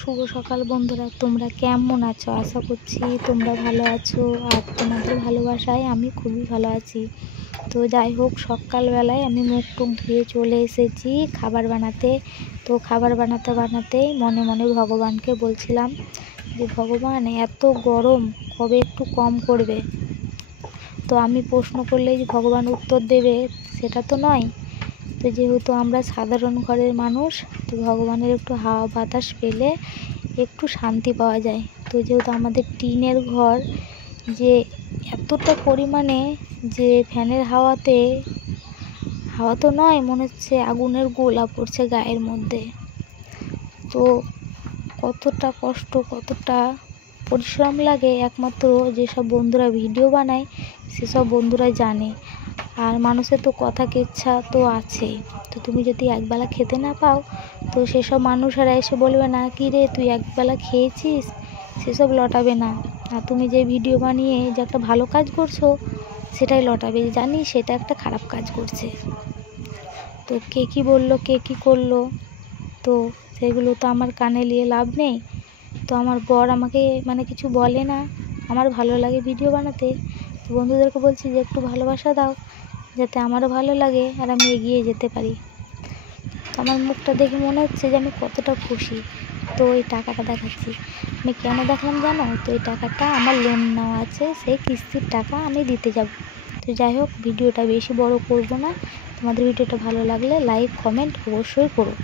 শুভ সকাল বন্ধুরা, তোমরা কেমন আছো? আশা করছি তোমরা ভালো আছো। আর তোমাদের ভালোবাসায় আমি খুবই ভালো আছি। তো যাই হোক, সকালবেলায় আমি মুখ টুক ধুয়ে চলে এসেছি খাবার বানাতে। তো খাবার বানাতে বানাতেই মনে মনে ভগবানকে বলছিলাম যে ভগবান, এত গরম কবে একটু কম করবে? তো আমি প্রশ্ন করলেই যে ভগবান উত্তর দেবে সেটা তো নয়। তো যেহেতু আমরা সাধারণ ঘরের মানুষ, তো ভগবানের একটু হাওয়া বাতাস পেলে একটু শান্তি পাওয়া যায়। তো যেহেতু আমাদের টিনের ঘর, যে এতটা পরিমাণে যে ফ্যানের হাওয়াতে হাওয়া তো নয়, মনে হচ্ছে আগুনের গোলা পড়ছে গায়ের মধ্যে। তো কতটা কষ্ট, কতটা পরিশ্রম লাগে একমাত্র যেসব বন্ধুরা ভিডিও বানায় সেসব বন্ধুরা জানে। আর মানুষের তো কথা কেচ্ছা তো আছেই। তো তুমি যদি একবেলা খেতে না পাও, তো সেসব মানুষেরা এসে বলবে না কি রে তুই একবেলা খেয়েছিস, সেসব লটাবে না। আর তুমি যে ভিডিও বানিয়ে যে একটা ভালো কাজ করছো সেটাই লটাবে, জানি সেটা একটা খারাপ কাজ করছে। তো কে কী বললো, কে কী করলো, তো সেগুলো তো আমার কানে নিয়ে লাভ নেই। তো আমার বর আমাকে কিছু বলে না, আমার ভালো লাগে ভিডিও বানাতে। তো বন্ধুদেরকে বলছি যে একটু ভালোবাসা দাও, যাতে আমারও ভালো লাগে আর আমি এগিয়ে যেতে পারি। তো আমার মুখটা দেখে মনে হচ্ছে যে আমি কতটা খুশি। তো এই টাকাটা দেখাচ্ছি। আমি কেন দেখালাম জানো? তো এই টাকাটা আমার লোন নেওয়া আছে, সেই কিস্তির টাকা আমি দিতে যাব। তো যাই হোক, ভিডিওটা বেশি বড় করব না। তোমাদের ভিডিওটা ভালো লাগলে লাইক কমেন্ট অবশ্যই করো।